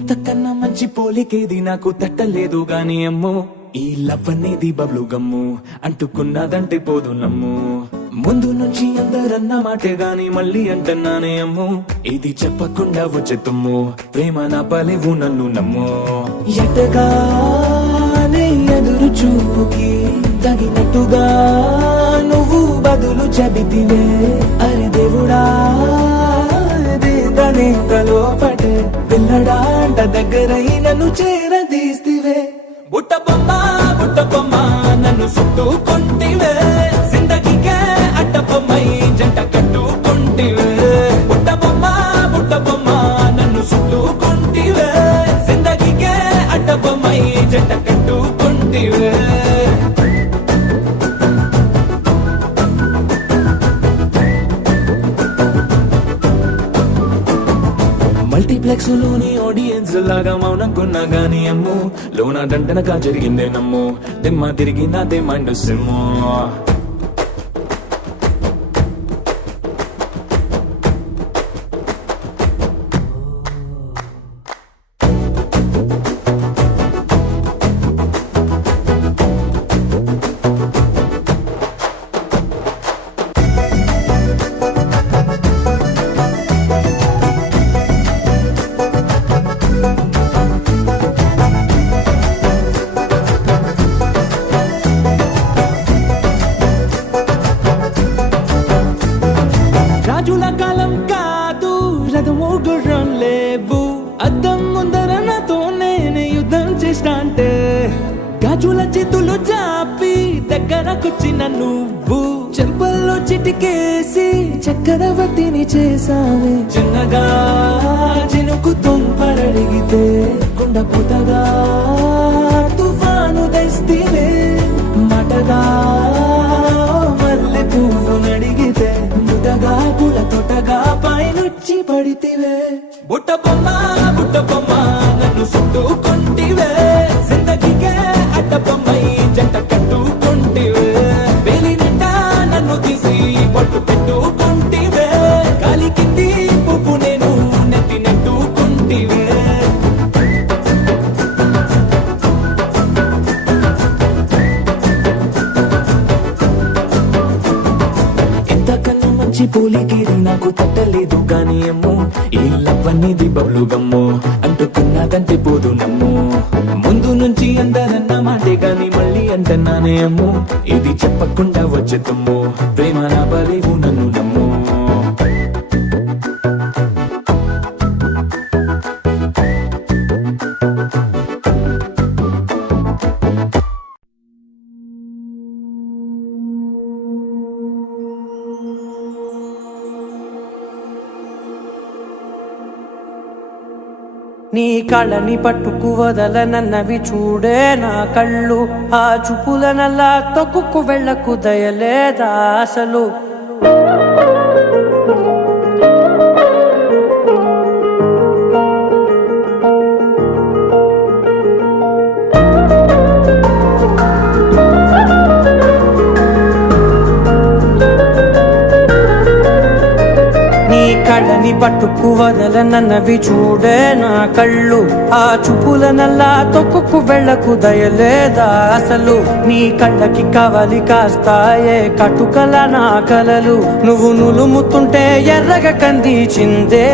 ఇంతకన్నా మంచి పోలికేది నాకు తట్టలేదు గాని అమ్మో ఈ లవ్ అనేది బబ్లు గమ్ము అంటుకున్నదంటే పోదు నమ్ము ముందు నుంచి అందరన్న మాటే గాని మళ్ళీ అంటున్నానే అమ్ము ఇది చెప్పకుండా వచ్చే తుమ్ము ప్రేమ నా పలేవు నన్ను నమ్ము ఎటగానే ఎదురు చూపుకి తగినట్టుగా నువ్వు బదులు చెబితివే అరే దేవుడా లోపటే పిల్లడాంట దగ్గరై నన్ను చేరదీస్తివే బుట్ట బొమ్మ నన్ను చుట్టుకుంటివే జిందగీకే అడ్డ బొమ్మై జంట కట్టుకుంటివే బుట్ట బొమ్మ నన్ను చుట్టుకుంటివే జిందగీకే అడ్డ బొమ్మై జంట కట్టుకుంటివే మల్టీప్లెక్స్ లోని ఆడియన్స్ లాగా మౌనంకున్నా గానీ అమ్ము లోన దండనగా జరిగిందే నమ్ము దిమ్మ తిరిగి నాదే మైండ్ సిమ్ము రాజుల కాలం కాదు రథము గుర్రం లేవు అద్దం ముందర నాతో నేను యుద్ధం చేస్తా అంటే గాజుల చేతులు చాపి దగ్గరకొచ్చిన నువ్వు చెంపల్లో చిటికేసి చక్రవర్తిని చేసావే చిన్నగా చినుకు తుంపరడిగితే కుండ పుతగా తుఫాను తెస్తివే మటగా మల్లె పువ్వు నడిగితే ముటగా పుల తొటగా పైనుచ్చి పడితివే బుట్ట బొమ్మ నన్ను చుట్టుకుంటివే జిందగీకే అడ్డ బొమ్మై జంట కట్టుకుంటివే వేలి నిండా నన్ను తీసి పట్టు పెట్టుకుంటివే గాలి కింది పువ్వు నేను నెత్తి నెట్టుకుంటివే పోలికేది నాకు తట్టలేదు గాని అమ్ము ఈ లవ్ అనేది బబ్లు గమ్ము అంటుకున్నదంటే పోదు నమ్ము ముందు నుంచి అందరన్న మాటే గాని మళ్ళీ అంటున్నానే అమ్ము ఇది చెప్పకుండా వచ్చే తుమ్ము ప్రేమ నా బలేవు నన్ను నమ్ము నీ కళ్ళని పట్టుకు వదలనన్నవి చూడే నా కళ్ళు ఆ చూపులనల్లా తొక్కుకు వెళ్ళకు దయలేదా అసలు కళ్ళని పట్టుకు వదలనన్నవి చూడే నా కళ్ళు ఆ చూపులనల్లా తొక్కుకు వెళ్ళకు దయలేదా అసలు నీ కళ్ళకి కవలి కాస్తాయే కటుకల నా కలలు నువ్వు నులుముతుంటే ఎర్రగ కంది చిందే